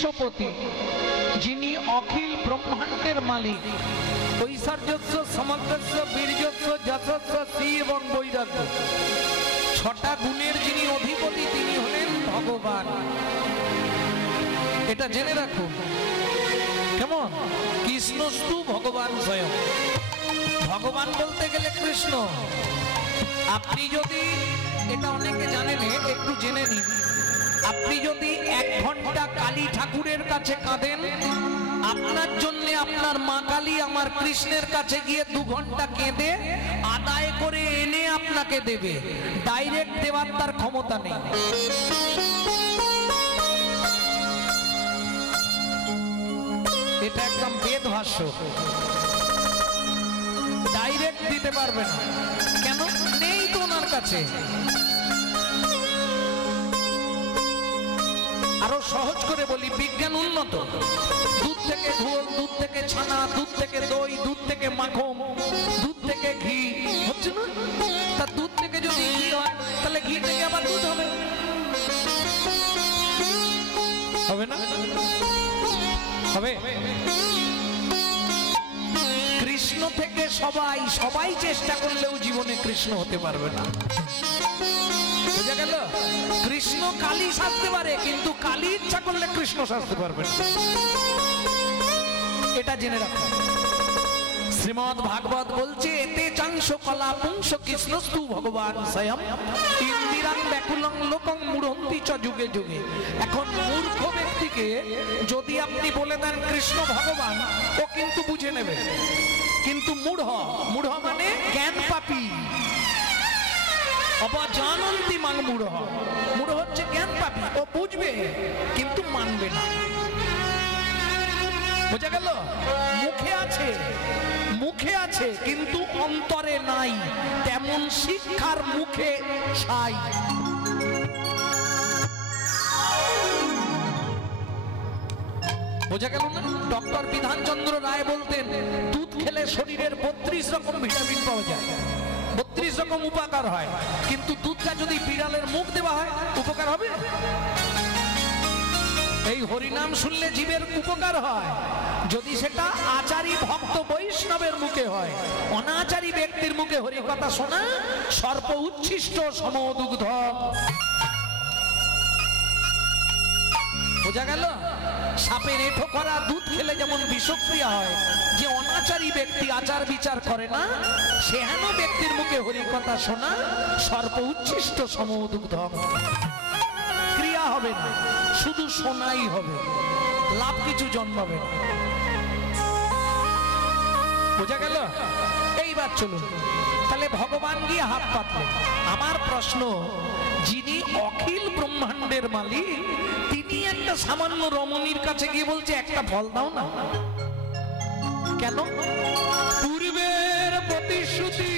বিশ্বপতি, যিনি অখিল ব্রহ্মাণ্ডের মালিক, ঐশ্বর্যস্য সমগ্রস্য বীর্যস্য যশস্য শ্রী এবং বৈরাগ্য, ছটা গুণের যিনি অধিপতি তিনি হলেন ভগবান। এটা জেনে রাখুন। কেমন? কৃষ্ণস্তু ভগবান স্বয়ং। ভগবান বলতে গেলে কৃষ্ণ। আপনি যদি, এটা অনেকে জানেন, একটু জেনে নিন, আপনি যদি 1 ঘন্টা কালী ঠাকুরের কাছে কাঁদেন, আপনার জন্য আপনার মা কালী আমার কৃষ্ণের কাছে গিয়ে 2 ঘন্টা কেঁদে আদায় করে এনে আপনাকে দেবে। ডাইরেক্ট দেওয়ার তার ক্ষমতা নেই। এটা একদম বেদ ভাষ্য। ডাইরেক্ট দিতে পারবে না। কেন? নেই তো ওনার কাছে। আরো সহজ করে বলি, বিজ্ঞান উন্নত। দুধ থেকে ঘোল, দুধ থেকে ছানা, দুধ থেকে দই, দুধ থেকে মাখন, দুধ থেকে ঘি হচ্ছে না? তা দুধ থেকে যদি ঘি হয় তাহলে ঘি থেকে আবার দুধ হবে, হবে না? হবে। কৃষ্ণ থেকে সবাই চেষ্টা করলেও জীবনে কৃষ্ণ হতে পারবে না। বুঝা গেল? কৃষ্ণ কালী সাজতে পারে, কিন্তু কালী ইচ্ছা করলে কৃষ্ণ সাজতে পারবে না। এটা জেনে রাখো। শ্রীমদ ভাগবত বলছে, এতে চাংশ কলা পুংস কৃষ্ণস্তু ভগবান স্বয়ং ইন্দিরাং ব্যাকুলং লোকং মূঢ়ন্তি চ যুগে যুগে। এখন মূর্খ ব্যক্তিকে যদি আপনি বলে দেন কৃষ্ণ ভগবান, ও কিন্তু বুঝে নেবে, কিন্তু মূঢ় মানে জ্ঞান পাপী। অবজানন্তি মাং মূঢ়, মূঢ় হচ্ছে জ্ঞান পাপী। ও বুঝবে কিন্তু মানবে না। বুঝা গেল? মুখে আছে কিন্তু অন্তরে নাই, তেমন শিক্ষার মুখে ছাই। বোঝা গেল না? ডক্টর বিধানচন্দ্র রায় বলতেন, দুধ খেলে শরীরের 32 রকম ভিটামিন পাওয়া যায়, 32 রকম উপকার হয়, কিন্তু দুধটা যদি বিড়ালের মুখ দেওয়া হয় উপকার হবে? এই হরিনাম শুনলে জীবের উপকার হয়, যদি সেটা আচারী ভক্ত বৈষ্ণবের মুখে হয়। অনাচারী ব্যক্তির মুখে হরি কথা শোনা সর্প উচ্ছিষ্ট সমদুগ্ধ। বোঝা গেল? সাপের এঁঠো করা দুধ খেলে যেমন বিষক্রিয়া হয়, যে অনাচারী ব্যক্তি আচার বিচার করে না, সেহেন ব্যক্তির মুখে হরি কথা শোনা সর্প উচ্ছিষ্ট সমদুগ্ধ। ক্রিয়া হবে না, শুধু শোনাই হবে, লাভ কিছু জন্মাবে না। বোঝা গেল? এইবার চলুন, তাহলে ভগবান গিয়ে হাত পাতলেন। আমার প্রশ্ন, যিনি অখিল ব্রহ্মাণ্ডের মালিক, তিনি একটা সামান্য রমণীর কাছে গিয়ে বলছে একটা ফল দাও না। কেন? পূর্বের প্রতিশ্রুতি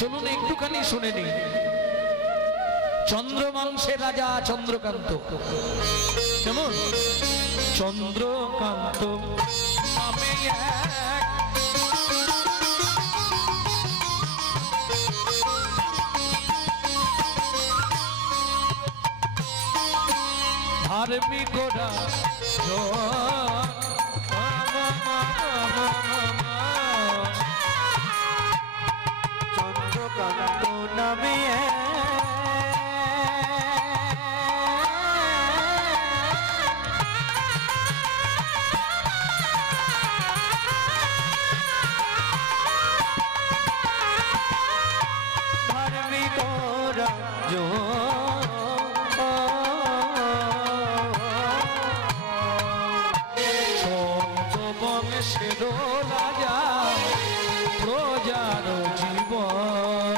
চলুন একটুখানি শুনে নিই। চন্দ্রবংশের রাজা চন্দ্রকান্ত, কেমন? চন্দ্রকান্ত নামে ধার্মিক নামে ধার্মিক রাজা চন্দ্রবংশের রাজা প্রজার জীবন।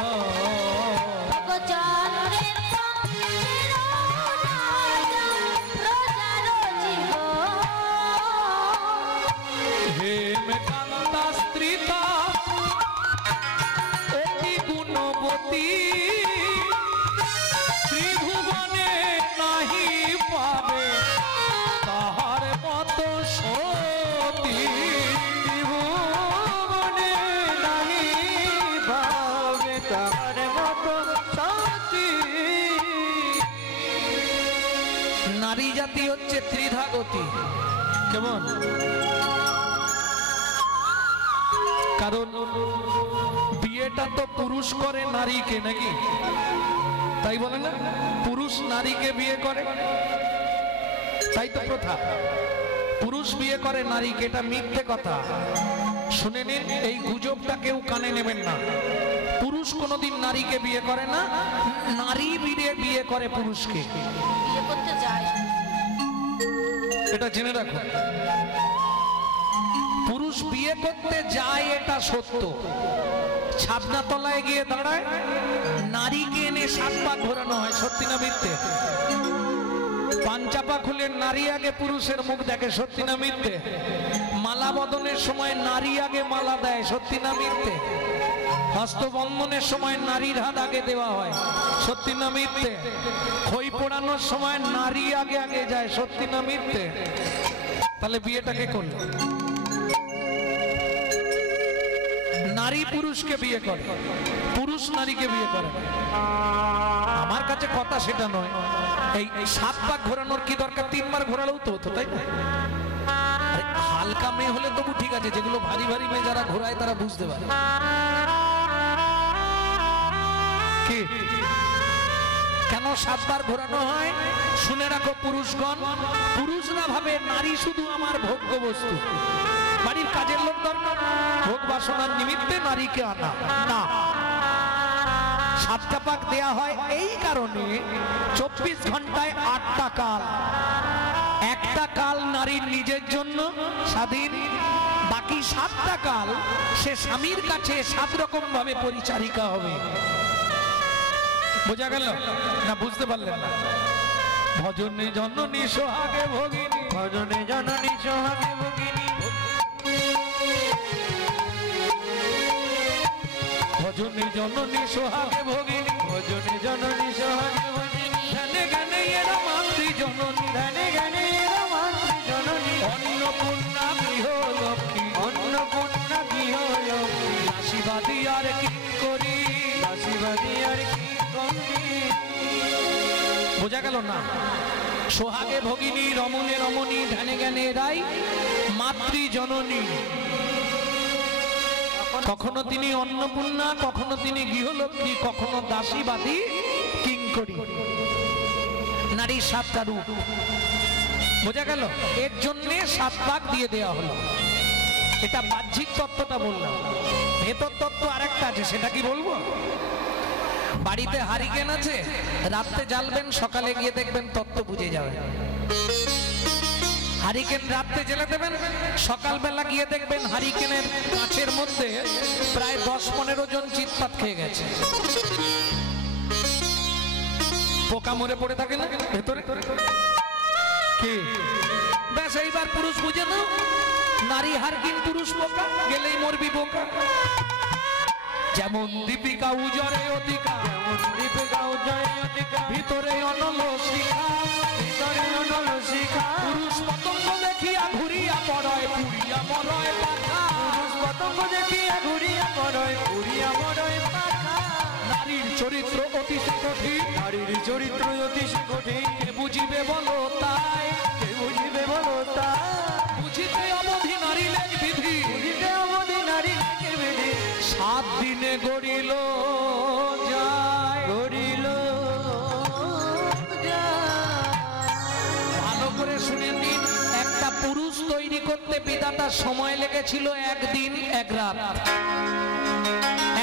জাতি হচ্ছে ত্রিধা গতি। কেমন? কারণ বিয়েটা তো পুরুষ করে নারীকে, নাকি তাই বলে না? পুরুষ নারীকে বিয়ে করে, তাই তো প্রথা। পুরুষ বিয়ে করে নারীকে, এটা মিথ্যে কথা। শুনে নিন, এই গুজবটা কেউ কানে নেবেন না। পুরুষ কোনোদিন নারীকে বিয়ে করে না, নারী বিয়ে করে পুরুষকে। বিয়ে করতে যায়, এটা জেনে রাখো। পুরুষ বিয়ে করতে যায় এটা সত্য। ছাদনা তলায় গিয়ে দাঁড়ায়, নারীকে এনে 7 পাক ঘোরানো হয়, সত্যি না মিথ্যে? পাঞ্চাপা খুলে নারী আগে পুরুষের মুখ দেখে, সত্যি না মিথ্যে? মালা বদনের সময় নারী আগে মালা দেয়, সত্যি না মিথ্যে? হস্তবন্ধনের সময় নারীর হাত আগে দেওয়া হয়, সত্যি না মিথ্যে? খই পোড়ানোর সময় নারী আগে আগে যায়, সত্যি না মিথ্যে? তাহলে বিয়েটাকে করল নারী পুরুষকে বিয়ে করে, পুরুষ নারীকে বিয়ে করে। আমার কাছে কথা সেটা নয়। এই 7 পাক ঘোরানোর কি দরকার? 3 বার ঘোরালেও তো হতো, তাই না? হালকা মেয়ে হলে তবু ঠিক আছে, যেগুলো ভারী ভারী মেয়ে যারা ঘোরায় তারা বুঝতে পারে। কি কেন 7 বার ঘোরানো হয়? শুনে রাখো পুরুষগণ, পুরুষরা ভাবে নারী শুধু আমার ভোগ্য বস্তু, বাড়ির কাজের লোক দরকার, ভোগ বাসনার নিমিত্তে নারীকে আনা না। 7টা পাক দেয়া হয় এই কারণে, 24 ঘন্টায় 8টা কাল। একটা কাল নারীর নিজের জন্য স্বাধীন, বাকি 7টা কাল সে স্বামীর কাছে 7 রকম ভাবে পরিচারিকা হবে। বোঝা গেল না? বুঝতে পারলেন না? ভজনে জননী সোহাগে ভগিনী, ভজনে জননী সোহাগে ভগিনী, ভজনে জননী সোহাগে ভগিনী, ভজনে জননী সোহাগে ভগিনী, ধ্যানে জ্ঞানে এরা মাতৃ জননী, ধ্যানে জ্ঞানে এরা মাতৃ জননী, অন্নপূর্ণা গৃহলক্ষ্মী, অন্নপূর্ণা গৃহলক্ষ্মী, দাসীবাদী আর কি করি, দাসীবাদী আর কি করি। বোঝা গেল না? সোহাগে ভগিনী, রমণে রমণী, ধ্যানে জ্ঞানে এরাই মাতৃ জননী। কখনো তিনি অন্নপূর্ণা, কখনো তিনি গৃহলক্ষ্মী, কখনো দাসীবাদী কিঙ্করী। নারীর 7টা রূপ। বোঝা গেল? এর জন্য 7 পাক দিয়ে দেওয়া হলো। এটা বাহ্যিক তত্ত্বটা বললাম, ভেতর তত্ত্ব আরেকটা আছে, সেটা কি বলবো? বাড়িতে হারিকেন আছে, রাতে জ্বালবেন, সকালে গিয়ে দেখবেন তত্ত্ব বুঝে যাবে। হারিকেন রাতে জ্বেলে দেবেন, সকালবেলা গিয়ে দেখবেন হারিকেনের কাঁচের মধ্যে প্রায় 10-15 জন চিৎপাত খেয়ে গেছে। পোকা মরে পড়ে থাকে না ভেতরে? কি ব্যাস, এইবার পুরুষ বুঝে না, নারী হারকিন, পুরুষ পোকা, গেলেই মরবি পোকা। যেমন দীপিকা উজরে অধিকা, যেমন দীপিকা উজরে অধিকা, ভিতরে অনল শিখা, ভিতরে অনল শিখা, পুরুষ পতঙ্গ দেখিয়া ঘুরিয়া পড়য়, পুরিয়া মরয় পাখা, পুরুষ পতঙ্গ দেখিয়া ঘুরিয়া পড়য়, পুরিয়া মরয় পাখা। নারীর চরিত্র অতি কঠিন, নারীর চরিত্র অতি কঠিন, কে বুঝিবে বলো তাই, কে বুঝিবে বলো তাই, বুঝিতে অবধি নারী লেখ বিধি, বুঝিতে অবধি নারী লেখ বিধি, 7 দিনে গড়িল যায়, গড়িল যায়। ভালো করে শুনে নিন, একটা পুরুষ তৈরি করতে বিধাতার সময় লেগেছিল 1 দিন 1 রাত।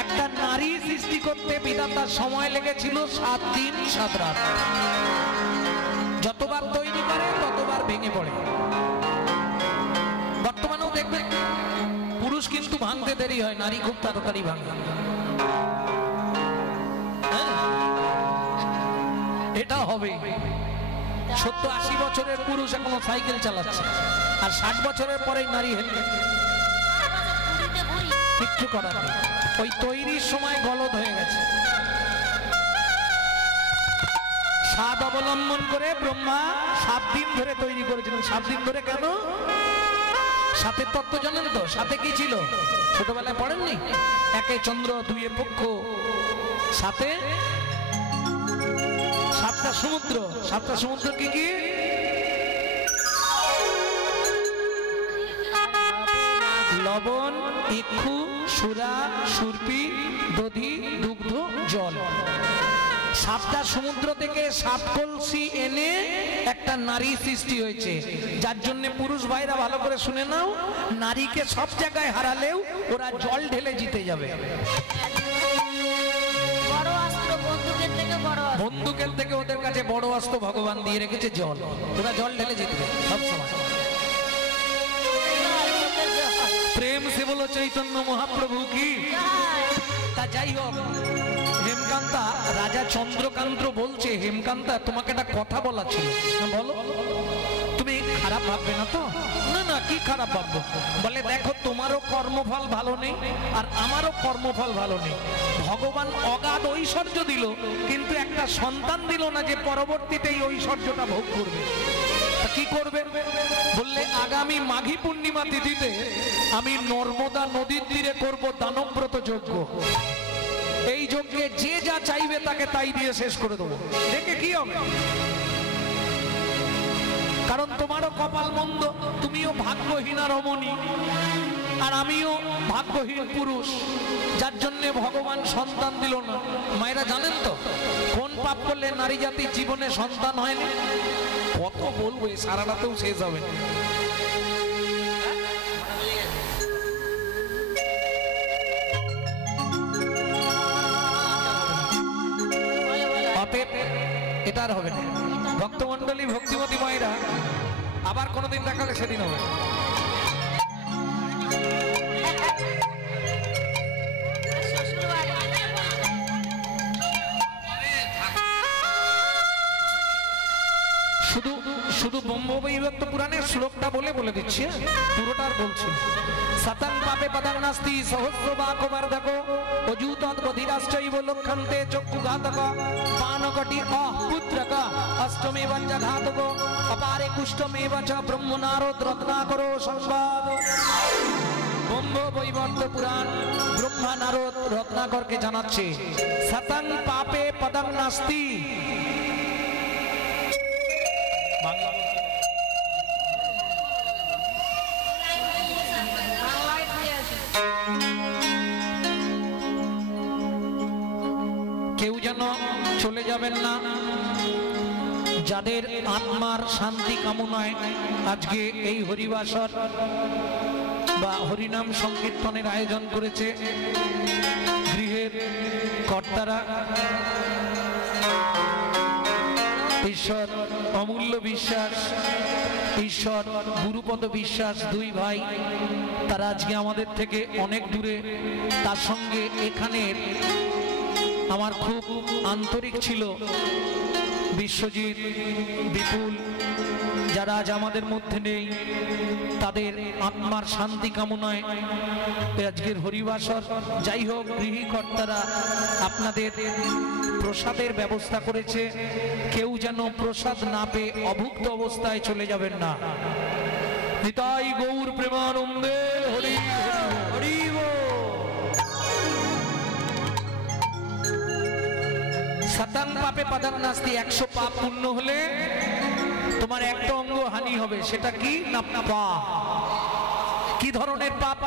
একটা নারী সৃষ্টি করতে বিধাতার সময় লেগেছিল 7 দিন 7 রাত। যতবার তৈরি করে ততবার ভেঙে পড়ে। বর্তমানেও দেখবেন পুরুষ কিন্তু ভাঙতে দেরি হয়, নারী খুব তাড়াতাড়ি ভাঙে। এটা হবে। 70-80 বছরের পুরুষ এখনো সাইকেল চালাচ্ছে, আর 60 বছরের পরেই নারী হেলমেট। কিচ্ছু করার নেই, ওই তৈরির সময় গলদ হয়ে গেছে। স্বাদ অবলম্বন করে ব্রহ্মা 7 দিন ধরে তৈরি করেছিলেন। 7 দিন ধরে কেন? সাথে তত্ত্ব জানেন তো? সাথে কি ছিল? ছোটবেলায় পড়েননি? 1 চন্দ্র, 2 পক্ষ, সাথে 7টা সমুদ্র। 7টা সমুদ্র কি কি? লবণ, ইক্ষু, সুরা, সুরপি, দধি, দুগ্ধ, জল। 7টা সমুদ্র থেকে 7 কলসি এনে একটা নারী সৃষ্টি হয়েছে, যার জন্য পুরুষ ভাইরা ভালো করে শুনে নাও, নারীকে সব জায়গায় হারালেও ওরা জল ঢেলে জিতে যাবে। বন্দুকের থেকে ওদের কাছে বড় অস্ত্র ভগবান দিয়ে রেখেছে জল, ওরা জল ঢেলে জিতবে সবসময়। প্রেম সে বলো চৈতন্য মহাপ্রভু কি। তা যাই হোক, হেমকান্তা, রাজা চন্দ্রকান্ত বলছে, হেমকান্তা তোমাকে একটা কথা বলা ছিল। বলো। তুমি খারাপ ভাববে না তো? না না, কি খারাপ ভাববো? বলে দেখো, তোমারও কর্মফল ভালো নেই আর আমারও কর্মফল ভালো নেই। ভগবান অগাধ ঐশ্বর্য দিল, কিন্তু একটা সন্তান দিল না যে পরবর্তীতে এই ঐশ্বর্যটা ভোগ করবে। কি করবে? বললে আগামী মাঘী পূর্ণিমা তিথিতে আমি নর্মদা নদীর তীরে করব দানব্রত যজ্ঞ। এই যজ্ঞে যে যা চাইবে তাকে তাই দিয়ে শেষ করে দেবো। দেখে কি হবে? কারণ তোমারও কপাল মন্দ, তুমিও ভাগ্যহীনা রমণী আর আমিও ভাগ্যহীন পুরুষ, যার জন্য ভগবান সন্তান দিল না। মায়েরা জানেন তো কোন পাপ করলে নারী জাতির জীবনে সন্তান হয়নি? কত বলবো, সারা রাতেও শেষ হবে না। এটা আর হবে না। ভক্তমন্ডলী, ভক্তিমতী মায়েরা, আবার কোনোদিন দেখালে সেদিন হবে। শুধু শুধু ব্রহ্মবৈবর্ত পুরাণের শ্লোকটা বলে দিচ্ছি, পুরোটা আর বলছি। সতং পাপে পদং নাস্তি সহস্র বাকবর্ধক অযুতৎ বধিরাশ্চৈব লক্ষন্তে চক্ষুঘাতক পানকটি পুত্রক অষ্টমেব ঘাতক অপারে কুষ্ঠমেব চ ব্রহ্মনারদ রত্নাকরো সংবাদ। ব্রহ্মবৈবর্ত পুরাণ ব্রহ্মা নারদ রত্নাকরকে জানাচ্ছে, সতং পাপে পদং নাস্তি। কেউ যেন চলে যাবেন না, যাদের আত্মার শান্তি কামনায় আজকে এই হরিবাসর বা হরিনাম সংকীর্তনের আয়োজন করেছে গৃহের কর্তারা। ঈশ্বর অমূল্য বিশ্বাস, ঈশ্বর গুরুপদ বিশ্বাস, 2 ভাই, তারা আজকে আমাদের থেকে অনেক দূরে। তার সঙ্গে এখানের আমার খুব আন্তরিক ছিল বিশ্বজিৎ, বিপুল, যারা আজ আমাদের মধ্যে নেই, তাদের আত্মার শান্তি কামনায় আজকের হরিবাসর। যাই হোক, গৃহী কর্তারা আপনাদের প্রসাদের ব্যবস্থা করেছে, কেউ যেন প্রসাদ না পেয়ে অভুক্ত অবস্থায় চলে যাবেন না। নিতাই গৌর প্রেমানন্দে হরি হরি বল। সতং পাপে পদং নাস্তি, 100 পাপ পূর্ণ হলে তোমার একটা অঙ্গ হানি হবে। সেটা কি না? পা। কি ধরনের পাপ?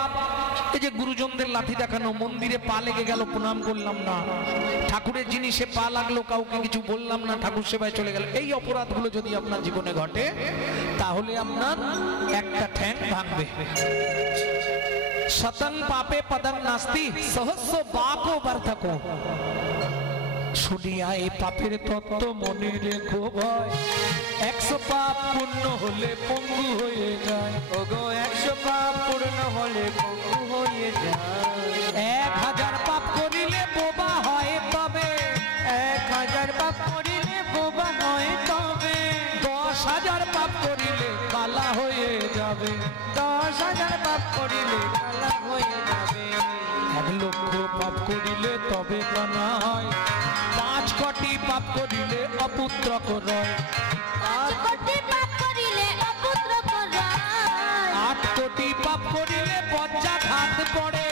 এই যে গুরুজনদের লাঠি দেখানো, মন্দিরে পা লেগে গেল, প্রণাম করলাম না, ঠাকুরের জিনিসে পা লাগলো, কাউকে কিছু বললাম না, ঠাকুর সেবায় চলে গেল, এই অপরাধগুলো যদি আপনার জীবনে ঘটে তাহলে আপনার একটা ঠ্যাং ভাঙবে। সতং পাপে পদং নাস্তি সহস্র বাকো বর্ধকো। শুনিয়া এই পাপের তত্ত্ব মনে রেখো ভয়, 100 পাপ পূর্ণ হলে পঙ্গু হয়ে যায়। ওগো 100 পাপ পূর্ণ হলে পঙ্গু হয়ে যায়। 1000 পাপ করিলে বোবা হয় তবে, 1000 পাপ করিলে বোবা হয় তবে, 10,000 পাপ করিলে কালা হয়ে যাবে, 10,000 পাপ করিলে কালা হয়ে যাবে। 1 লক্ষ পাপ করিলে তবে কানা হয়, 5 কোটি পাপ করিলে অপুত্রক রয়, 5 কোটি পাপ করিলে অপুত্রক রয়, 8 কোটি পাপ করিলে বজ্রাঘাত পড়ে,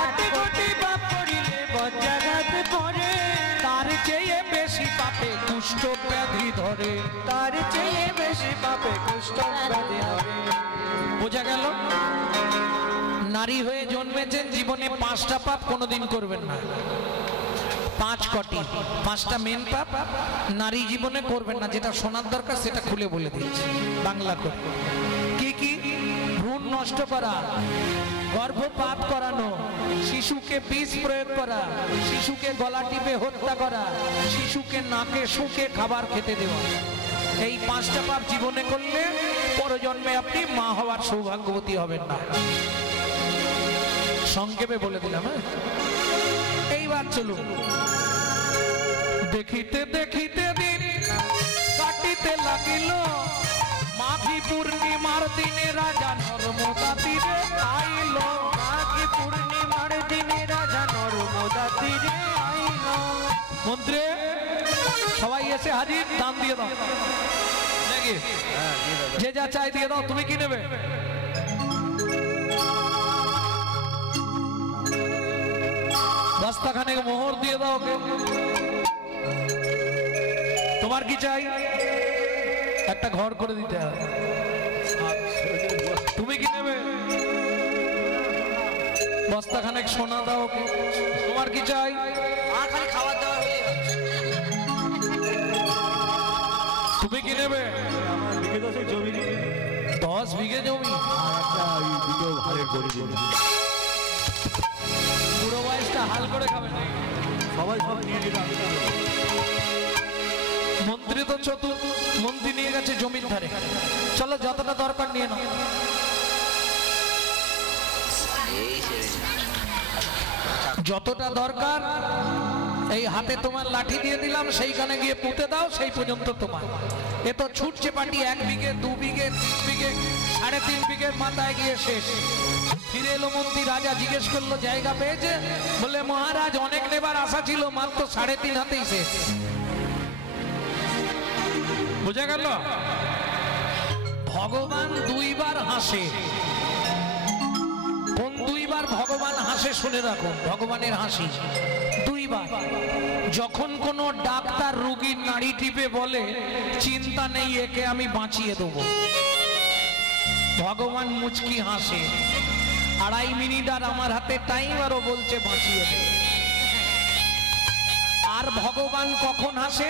8 কোটি পাপ করিলে বজ্রাঘাত পড়ে। তার চেয়ে বেশি পাপে কুষ্ঠ ব্যাধি ধরে, তার চেয়ে বেশি পাপে কুষ্ঠ ব্যাধি ধরে। বোঝা গেল? নারী হয়ে জন্মেছেন, জীবনে 5টা পাপ কোনোদিন করবেন না। 5 কটি, 5টা মেন পাপ নারী জীবনে করবেন না। যেটা শোনার দরকার সেটা খুলে বলে দিচ্ছি বাংলা করে। কি কি? ভ্রূণ নষ্ট করা, গর্ভপাত করানো, শিশুকে বিষ প্রয়োগ করা, শিশুকে গলা টিপে হত্যা করা, শিশুকে নাকে শুকে খাবার খেতে দেওয়া। এই 5টা পাপ জীবনে করলে পরজন্মে আপনি মা হওয়ার সৌভাগ্যবতী হবেন না। সংক্ষেপে বলে দিলাম। এইবার চলুন। দেখিতে দেখিতে দিন কাটিতে লাগিল, মাঘী পূর্ণিমার দিনে রাজা নর্মদা তীরে আইল। মাঘী পূর্ণিমার দিনে রাজা নর্মদা তীরে আইল। মন্ত্রী সবাই এসে হাজির, দান দিয়ে দাও নাকি? যে যা চাই দিয়ে দাও। তুমি কি নেবে? বস্তাখানে মোহর দিয়ে দাও। তোমার কি চাই? একটা ঘর করে দিতে হবে। তুমি কি নেবে? বস্তাখানে সোনা দাও। তোমার কি চাই? আর খালি খাবার দাবার হলে। তুমি কি নেবে? 10 বিঘে জমি। পুরো বয়সটা হাল করে খাবে না সবাই, সব নিয়ে নিয়ে। মন্ত্রী তো চতুর, মন্ত্রী নিয়ে গেছে জমির ধারে। চলো যতটা দরকার নিয়ে নাও। যতটা দরকার এই হাতে তোমার লাঠি দিয়ে দিলাম, সেইখানে গিয়ে পুঁতে দাও, সেই পর্যন্ত তোমার। এ তো ছুটছে পাটি 1 বিঘে 2 বিঘে 3 বিঘে 3.5 বিঘের মাথায় গিয়ে শেষ। ফিরে এলো মন্ত্রী, রাজা জিজ্ঞেস করলো জায়গা পেয়েছে? বলে মহারাজ অনেক নেবার আশা ছিল, মাত্র 3.5 হাতেই শেষ। বুঝা গেল? ভগবান 2 বার হাসে। কোন 2 বার ভগবান হাসে শুনে রাখো। ভগবানের হাসি 2 বার। যখন কোন ডাক্তার রোগীর নাড়ি টিপে বলে চিন্তা নেই, একে আমি বাঁচিয়ে দেব, ভগবান মুচকি হাসে। 2.5 মিনিট আর আমার হাতে টাইম, আরো বলছে বাঁচিয়ে দেব। আর ভগবান কখন হাসে?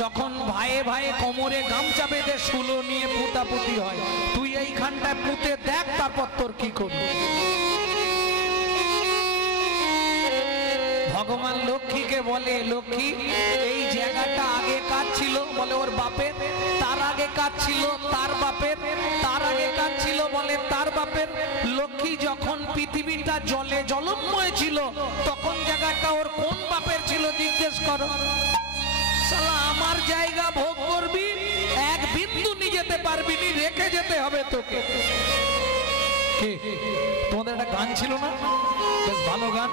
যখন ভাইয়ে ভাইয়ে কোমরে গামছা বেঁধে শুলো নিয়ে পুতাপুতি হয়। তুই এইখানটায় পুঁতে দেখ, তারপর তোর কি করবি। ভগবান লক্ষ্মীকে বলে, লক্ষ্মী এই জায়গাটা আগে কাজ ছিল, বলে ওর বাপের। তার আগে কাজ ছিল তার বাপের। তার আগে কাজ ছিল, বলে তার বাপের। লক্ষ্মী যখন পৃথিবীটা জলে জলময় ছিল, তখন জায়গাটা ওর কোন বাপের ছিল জিজ্ঞেস করো। শালা আমার জায়গা ভোগ করবি, 1 বিন্দু নিয়ে যেতে পারবি নি, রেখে যেতে হবে তোকে। তোমাদের একটা গান ছিল না, বেশ ভালো গান।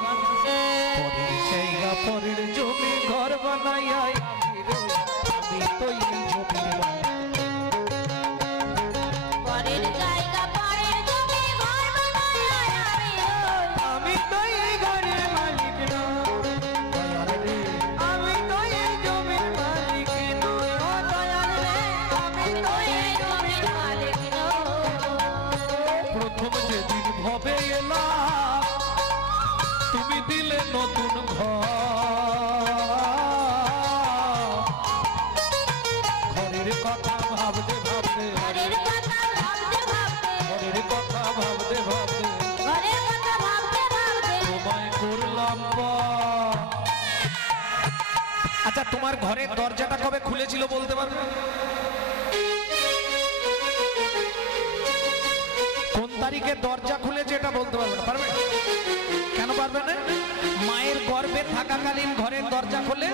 পরের জায়গা পরের জমি ঘর বানাইয়া আমি তো এই জমির মালিক। পরের জায়গা পরের জমি ঘর বানাইয়া আমি তো এই ঘরের মালিক না, আমি তো এই জমির মালিক নই। ও দয়াল রে, আমি তো এই জমির মালিক নই। প্রথম যেদিন ভবে এলাম, তুমি দিলে নতুন ঘর। ঘরের কথা ভাবতে ভাবতে, ঘরের কথা ভাবতে ভাবতে, ঘরের কথা ভাবতে ভাবতে, ঘরের কথা ভাবতে ভাবতে তোমায় করলাম পর। আচ্ছা, তোমার ঘরের দরজাটা কবে খুলেছিল বলতে পারবে? কোন তারিখে দরজা খুলেছে এটা বলতে পারবে না? পারবে? কেন পারবে না? মায়ের গর্ভে থাকাকালীন ঘরের দরজা খোলে,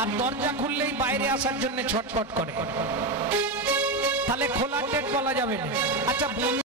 আর দরজা খুললেই বাইরে আসার জন্য ছটফট করে। তাহলে খোলার ডেট বলা যাবে না। আচ্ছা, বন্ধ